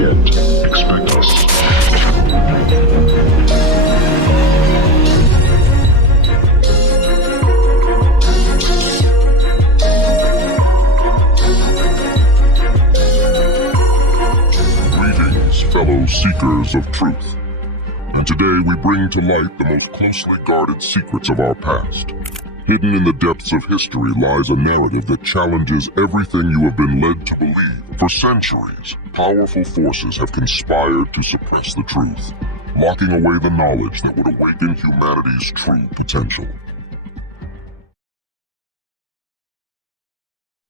Didn't expect us. Greetings, fellow seekers of truth. And today we bring to light the most closely guarded secrets of our past. Hidden in the depths of history lies a narrative that challenges everything you have been led to believe. For centuries, powerful forces have conspired to suppress the truth, locking away the knowledge that would awaken humanity's true potential.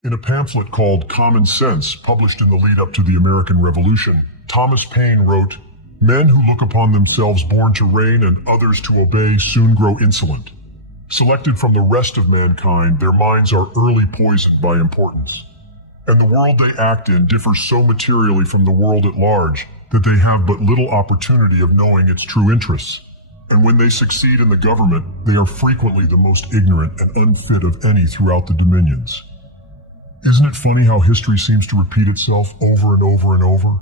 In a pamphlet called Common Sense, published in the lead-up to the American Revolution, Thomas Paine wrote, "Men who look upon themselves born to reign and others to obey soon grow insolent. Selected from the rest of mankind, their minds are early poisoned by importance. And the world they act in differs so materially from the world at large that they have but little opportunity of knowing its true interests. And when they succeed in the government, they are frequently the most ignorant and unfit of any throughout the dominions." Isn't it funny how history seems to repeat itself over and over and over?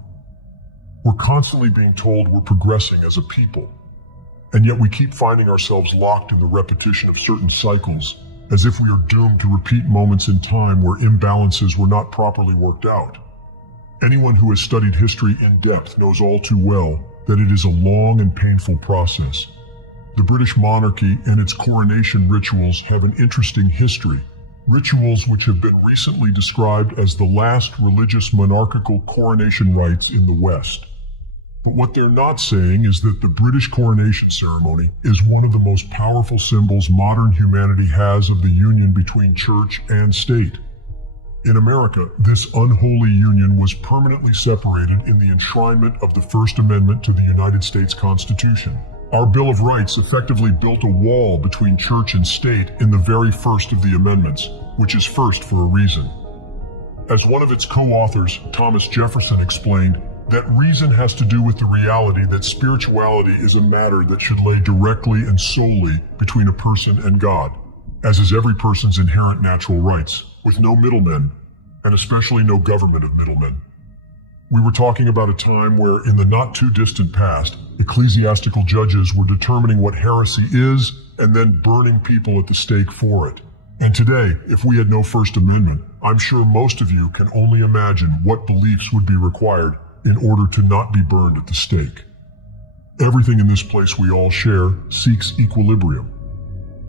We're constantly being told we're progressing as a people, and yet we keep finding ourselves locked in the repetition of certain cycles, as if we are doomed to repeat moments in time where imbalances were not properly worked out. Anyone who has studied history in depth knows all too well that it is a long and painful process. The British monarchy and its coronation rituals have an interesting history. Rituals which have been recently described as the last religious monarchical coronation rites in the West. But what they're not saying is that the British coronation ceremony is one of the most powerful symbols modern humanity has of the union between church and state. In America, this unholy union was permanently separated in the enshrinement of the First Amendment to the United States Constitution. Our Bill of Rights effectively built a wall between church and state in the very first of the amendments, which is first for a reason. As one of its co-authors, Thomas Jefferson, explained, that reason has to do with the reality that spirituality is a matter that should lay directly and solely between a person and God, as is every person's inherent natural rights, with no middlemen, and especially no government of middlemen. We were talking about a time where, in the not-too-distant past, ecclesiastical judges were determining what heresy is and then burning people at the stake for it. And today, if we had no First Amendment, I'm sure most of you can only imagine what beliefs would be required in order to not be burned at the stake. Everything in this place we all share seeks equilibrium.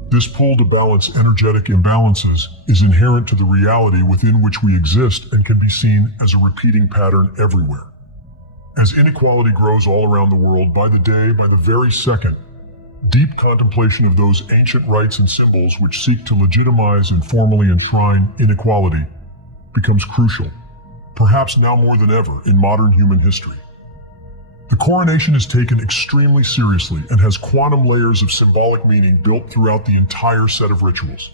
This pull to balance energetic imbalances is inherent to the reality within which we exist and can be seen as a repeating pattern everywhere. As inequality grows all around the world by the day, by the very second, deep contemplation of those ancient rites and symbols which seek to legitimize and formally enshrine inequality becomes crucial, perhaps now more than ever in modern human history. The coronation is taken extremely seriously and has quantum layers of symbolic meaning built throughout the entire set of rituals.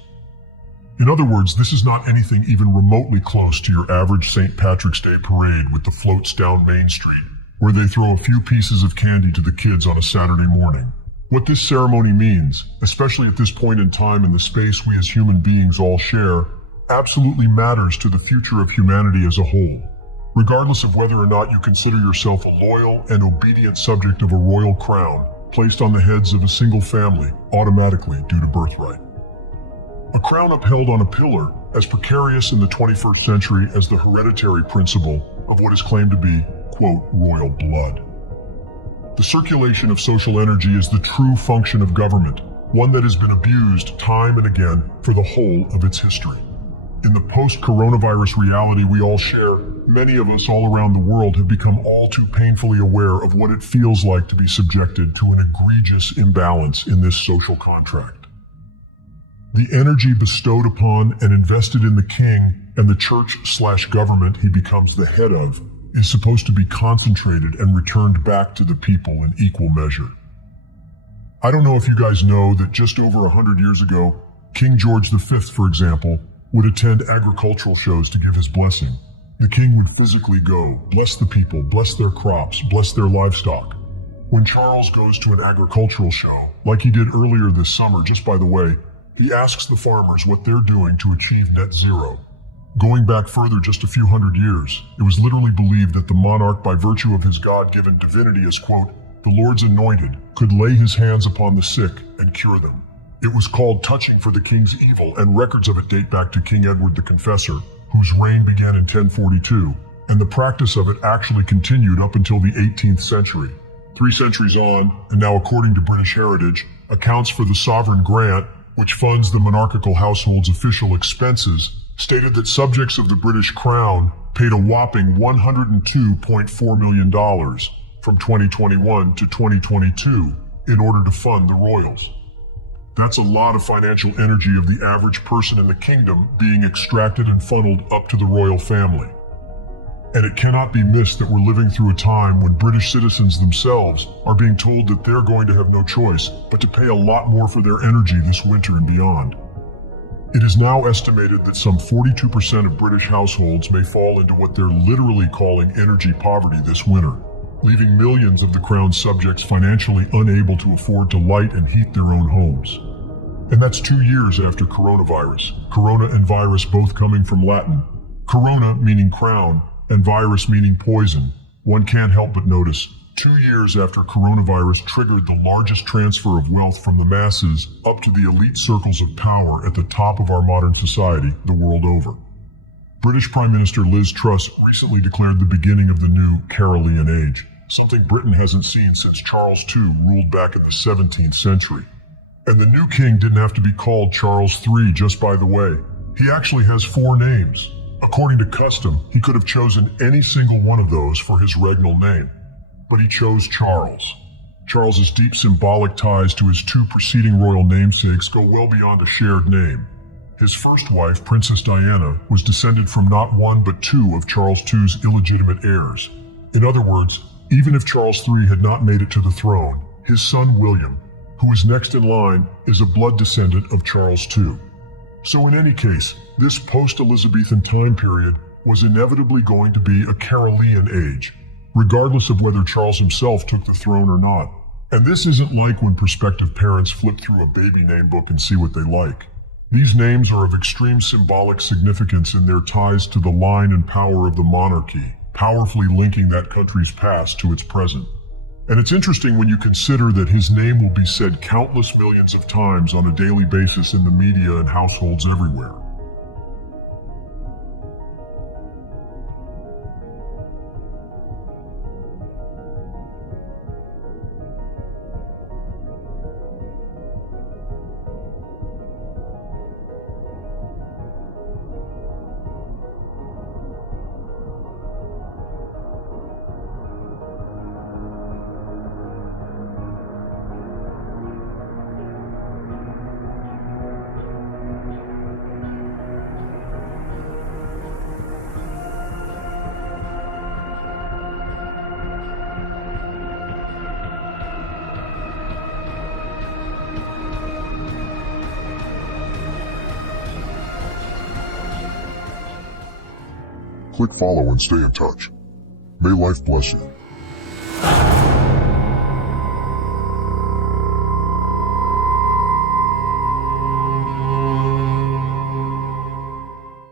In other words, this is not anything even remotely close to your average St. Patrick's Day parade with the floats down Main Street, where they throw a few pieces of candy to the kids on a Saturday morning. What this ceremony means, especially at this point in time in the space we as human beings all share, absolutely matters to the future of humanity as a whole. Regardless of whether or not you consider yourself a loyal and obedient subject of a royal crown placed on the heads of a single family automatically due to birthright. A crown upheld on a pillar, as precarious in the 21st century as the hereditary principle of what is claimed to be, quote, royal blood. The circulation of social energy is the true function of government, one that has been abused time and again for the whole of its history. In the post-coronavirus reality we all share, many of us all around the world have become all too painfully aware of what it feels like to be subjected to an egregious imbalance in this social contract. The energy bestowed upon and invested in the king and the church/government he becomes the head of is supposed to be concentrated and returned back to the people in equal measure. I don't know if you guys know that just over 100 years ago, King George V, for example, would attend agricultural shows to give his blessing. The king would physically go, bless the people, bless their crops, bless their livestock. When Charles goes to an agricultural show, like he did earlier this summer, just by the way, he asks the farmers what they're doing to achieve net zero. Going back further just a few hundred years, it was literally believed that the monarch, by virtue of his God-given divinity as, quote, the Lord's anointed, could lay his hands upon the sick and cure them. It was called touching for the king's evil, and records of it date back to King Edward the Confessor, whose reign began in 1042, and the practice of it actually continued up until the 18th century. 3 centuries on, and now according to British Heritage, accounts for the sovereign grant, which funds the monarchical household's official expenses, stated that subjects of the British Crown paid a whopping $102.4 million from 2021 to 2022 in order to fund the royals. That's a lot of financial energy of the average person in the kingdom being extracted and funneled up to the royal family. And it cannot be missed that we're living through a time when British citizens themselves are being told that they're going to have no choice but to pay a lot more for their energy this winter and beyond. It is now estimated that some 42% of British households may fall into what they're literally calling energy poverty this winter, leaving millions of the Crown's subjects financially unable to afford to light and heat their own homes. And that's 2 years after coronavirus. Corona and virus both coming from Latin. Corona meaning crown, and virus meaning poison. One can't help but notice, 2 years after coronavirus triggered the largest transfer of wealth from the masses up to the elite circles of power at the top of our modern society the world over. British Prime Minister Liz Truss recently declared the beginning of the new Carolean age, something Britain hasn't seen since Charles II ruled back in the 17th century. And the new king didn't have to be called Charles III, just by the way. He actually has 4 names. According to custom, he could have chosen any single one of those for his regnal name. But he chose Charles. Charles's deep symbolic ties to his 2 preceding royal namesakes go well beyond a shared name. His first wife, Princess Diana, was descended from not 1 but 2 of Charles II's illegitimate heirs. In other words, even if Charles III had not made it to the throne, his son William, who is next in line, is a blood descendant of Charles II. So in any case, this post-Elizabethan time period was inevitably going to be a Carolean age, regardless of whether Charles himself took the throne or not. And this isn't like when prospective parents flip through a baby name book and see what they like. These names are of extreme symbolic significance in their ties to the line and power of the monarchy, powerfully linking that country's past to its present. And it's interesting when you consider that his name will be said countless millions of times on a daily basis in the media and households everywhere. Click follow and stay in touch. May life bless you.